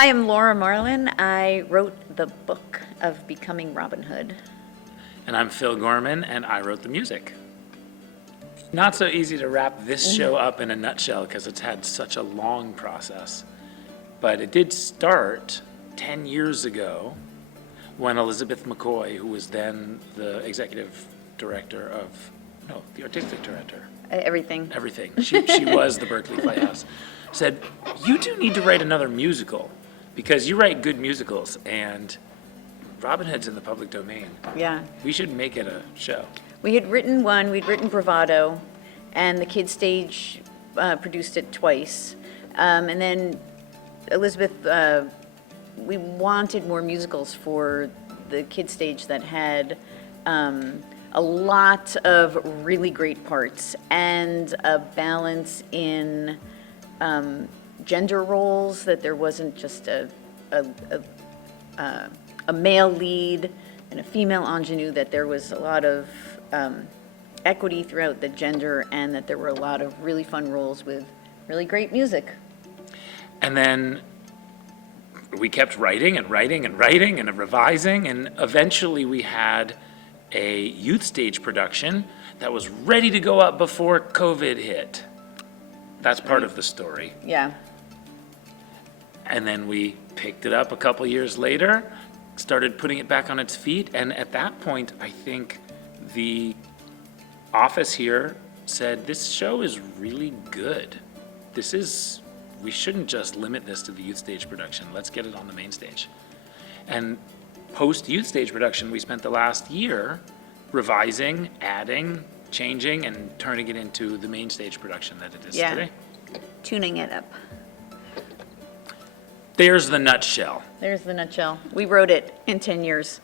Hi, I'm Laura Marlin. I wrote the book of Becoming Robin Hood. And I'm Phil Gorman, and I wrote the music. Not so easy to wrap this show up in a nutshell because it's had such a long process. But it did start 10 years ago when Elizabeth McCoy, who was then the executive director of, no, the artistic director, Everything. everything. She was the Berkeley Playhouse. Said, you do need to write another musical because you write good musicals and Robin Hood's in the public domain. Yeah. We should make it a show. We had written one, we'd written Bravado, and the Kids Stage produced it twice. And then Elizabeth, we wanted more musicals for the Kids Stage that had a lot of really great parts and a balance in gender roles, that there wasn't just a male lead and a female ingenue, that there was a lot of equity throughout the gender, and that there were a lot of really fun roles with really great music. And then we kept writing and writing and writing and revising, and eventually we had a youth stage production that was ready to go up before COVID hit. That's part of the story. Yeah. And then we picked it up a couple years later, started putting it back on its feet, and at that point, I think the office here said, this show is really good. We shouldn't just limit this to the youth stage production. Let's get it on the main stage. And post-youth stage production, we spent the last year revising, adding, changing, and turning it into the main stage production that it is Yeah. today. Tuning it up. There's the nutshell. There's the nutshell. We wrote it in 10 years.